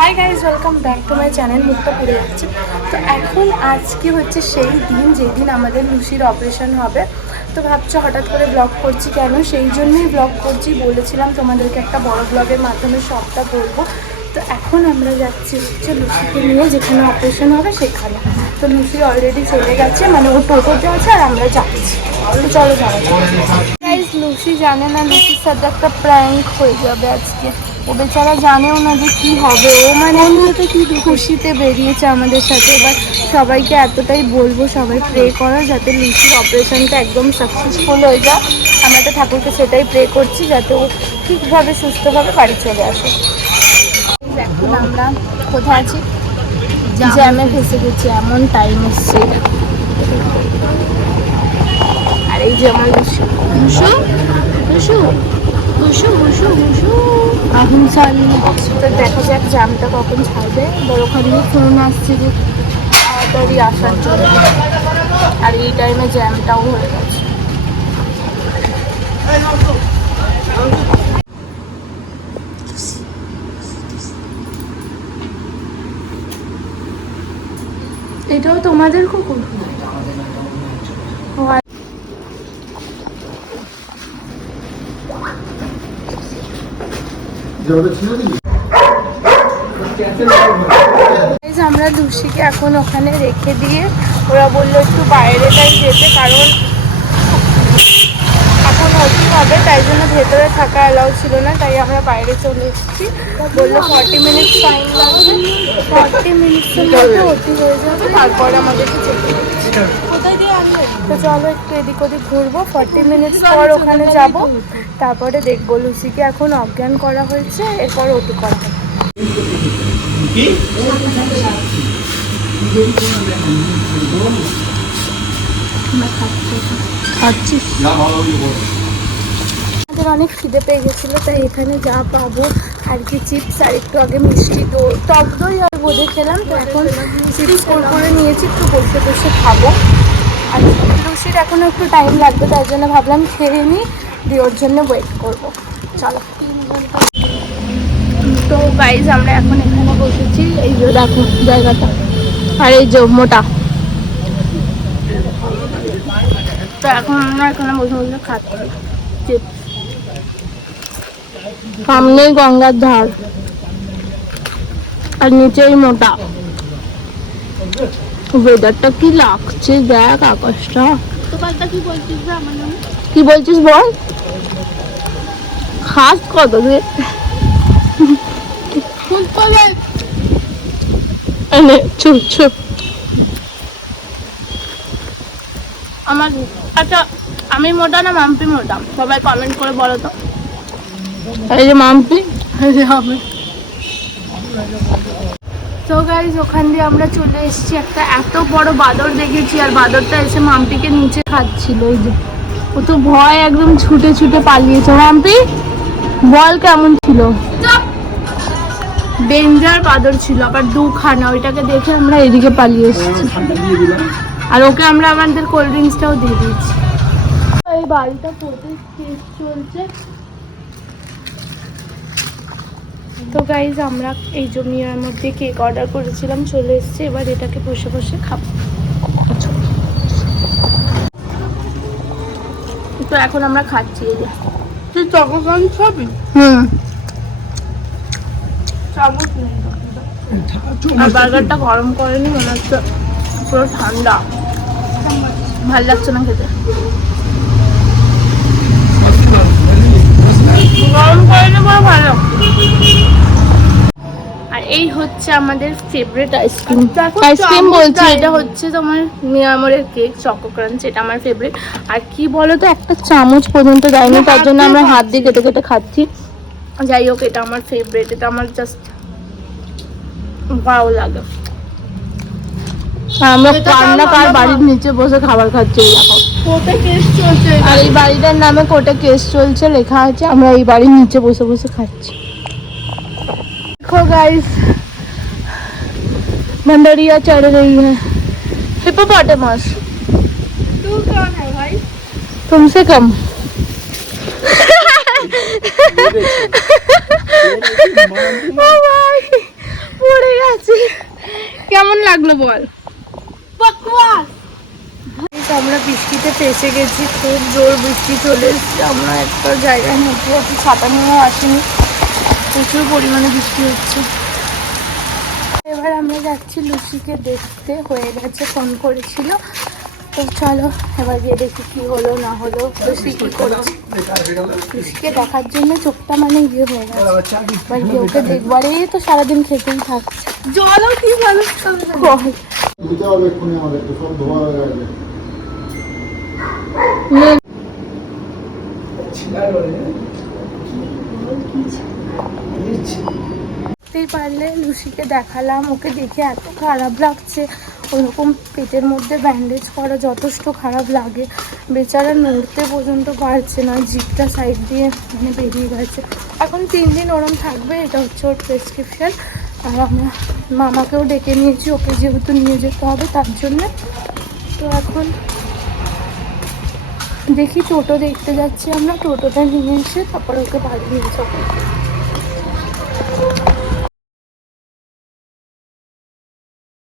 Hi guys welcome back to my channel মুক্তা পড়ে যাচ্ছে তো এখন আজকে হচ্ছে সেই দিন, যেই দিন আমাদের লুসির অপারেশন হবে। তো ভাবছ হঠাৎ করে ব্লগ করছি কেন? সেই জন্যই ব্লগ করছি। বলেছিলাম তোমাদেরকে একটা বড় ব্লগের মাধ্যমে সবটা বলব। তো এখন আমরা যাচ্ছি হচ্ছে লুসিকে নিয়ে, যেখানে অপারেশন হবে সেখানে। তো লুসি অলরেডি চলে গেছে মানে ও টোটোতে আছে আর আমরা যাচ্ছি। তো চলো যাওয়া গাইজ লুসি জানে না লুসির সাথে একটা প্র্যাঙ্ক হয়ে যাবে আজকে। ও বেচারা জানেও না যে কি হবে। ও মানে তো কি খুশিতে বেরিয়েছে আমাদের সাথে এবার সবাইকে এতটাই বলব সবাই প্রে করো যাতে লুসির অপারেশনটা একদম সাকসেসফুল হয়ে যায় আমরা তো ঠাকুরকে সেটাই প্রে করছি যাতে ও ঠিকভাবে সুস্থভাবে বাড়ি চলে আসে। এখন আমরা কোথায় আছি? জ্যামে ফেসে গেছি এমন টাইম এসছে। আর এই যে আমার লুসু? লুসু? সামনে তো দেখা যাক জ্যামটা কখন ছাড়বে। বড় ওখানে ফোন আসছে যে তাড়াতাড়ি আসার জন্য। আর এই টাইমে জ্যামটাও হয়ে গেছে। এটাও তোমাদের কুকুর ও আর- Guys, আমরা লুসিকে এখন ওখানে রেখে দিয়ে ওরা বলল একটু বাইরেটাই যেতে, কারণ এখন ওটি হবে, তাই জন্য ভেতরে থাকা অ্যালাউ ছিল না, তাই আমরা বাইরে চলে এসেছি বলল ফর্টি মিনিটস টাইম লাগবে ফর্টি মিনিটসের মধ্যে ওটি হয়ে যাবে, তারপরে আমাদেরকে হচ্ছে। তো চলো একটু এদিক ওদিক ঘুরবো। ফর্টি মিনিটস পর ওখানে যাব। তারপরে দেখব লুসিকে এখন অজ্ঞান করা হয়েছে এরপর ওটি করা খাচ্ছিস? আমাদের অনেক খিদে পেয়ে গেছিল তাই এখানে যা পাবো। আর কি চিপস আর একটু আগে মিষ্টি দো টক দই আর বোঁদে খেলাম তো এখন চিপস কোর করে নিয়েছি একটু বসে বসে খাব। আর লুচির এখনও একটু টাইম লাগবে তার জন্য ভাবলাম খেয়ে নিই, দিয়ে ওর জন্য ওয়েট করব। চলো। তো গাইজ আমরা এখন এখানে বসেছি, এই যে দেখো জায়গাটা, আর এই যে মোটা। তো এখন আমরা এখানে বসে বসে খাচ্ছি। চিপস সামনে গঙ্গার ধার, আর নিচেই মোটা। ওয়েদারটা কি লাগছে? দেখ আকাশটা। কি বলছিস বল? খাস কত রে চুপ চুপ। আমার আচ্ছা আমি মোটা না মাম্পি মোটা? সবাই কমেন্ট করে বলো তো। এই যে মাম্পি। এই যে আমি তো গাইজ ওখান দিয়ে আমরা চলে এসেছি একটা এত বড় বাদর দেখেছি আর বাদরটা এসে মাম্পিকে নিচে খাচ্ছিল। এই যে ও তো ভয় একদম ছুটে ছুটে পালিয়েছে। মাম্পি বল কেমন ছিল? ডেঞ্জার বাদর ছিল আবার দুখানা। ওইটাকে দেখে আমরা এদিকে পালিয়ে এসেছি। আর ওকে আমরা আমাদের কোল্ড ড্রিঙ্কসটাও দিয়ে দিয়েছি। এই বাড়িটা কেস চলছে। তো গাইজ আমরা এই জমিয়ার মধ্যে কেক অর্ডার করেছিলাম চলে এসেছে এবার এটাকে বসে বসে খাব। তো এখন আমরা খাচ্ছি এই যে। তুই চকোগান খাবি? হুম। আর বার্গারটা গরম করেনি মনে হচ্ছে পুরো ঠান্ডা। ভালো লাগছে না খেতে গরম করেনি পুরো ভালো আর এই হচ্ছে আমাদের ফেভারিট আইসক্রিম আইসক্রিম বলছি। এটা হচ্ছে তোমার মিয়ামরের কেক চকো ক্রাঞ্চ এটা আমার ফেভারিট আর কি বলো তো একটা চামচ পর্যন্ত দেয়নি হ্যাঁ, তার জন্য আমরা হাত দিয়ে কেটে কেটে খাচ্ছি। যাই হোক এটা আমার ফেভারিট এটা আমার জাস্ট হ্যাঁ, ভালো লাগে। আমরা বাড়ির নিচে বসে খাবার খাচ্ছি এই বাড়িটার নামে কোটে কেস চলছে লেখা আছে আমরা এই বাড়ির নিচে বসে বসে খাচ্ছি। भंडरिया चढ़ रही है हिप्पोपोटामस तू कौन है भाई तुमसे कम ও ভাই লাগলো বল এই তো আমরা বৃষ্টিতে ফেসে গেছি খুব জোর বৃষ্টি চলে এসেছে আমরা একটা জায়গার মধ্যে আছি ছাতা নিয়েও আসিনি প্রচুর পরিমাণে বৃষ্টি হচ্ছে এবার আমরা যাচ্ছি লুচিকে দেখতে হয়ে গেছে ফোন করেছিল। তো চলো এবার গিয়ে দেখি কি হলো না হলো লুসি কি করছে। লুসিকে দেখার জন্য চোখটা মানে ইয়ে হয়ে গেছে। এবার গিয়ে ওকে দেখবারই তো সারাদিন খেতেই থাকছে। জলও কি ভালো বল। বুঝতেই পারলে লুসিকে দেখালাম। ওকে দেখে এত খারাপ লাগছে। ওরকম পেটের মধ্যে ব্যান্ডেজ করা যথেষ্ট খারাপ লাগে। বেচারা নড়তে পর্যন্ত পারছে না জিপটা সাইড দিয়ে মানে বেরিয়ে গেছে। এখন তিন দিন ওরম থাকবে, এটা হচ্ছে ওর প্রেসক্রিপশান আর আমরা মামাকেও ডেকে নিয়েছি, ওকে যেহেতু নিয়ে যেতে হবে তার জন্যে। তো এখন দেখি টোটো দেখতে যাচ্ছি আমরা, টোটোটা নিয়ে এসে তারপর ওকে বাড়ি নিয়ে যাব।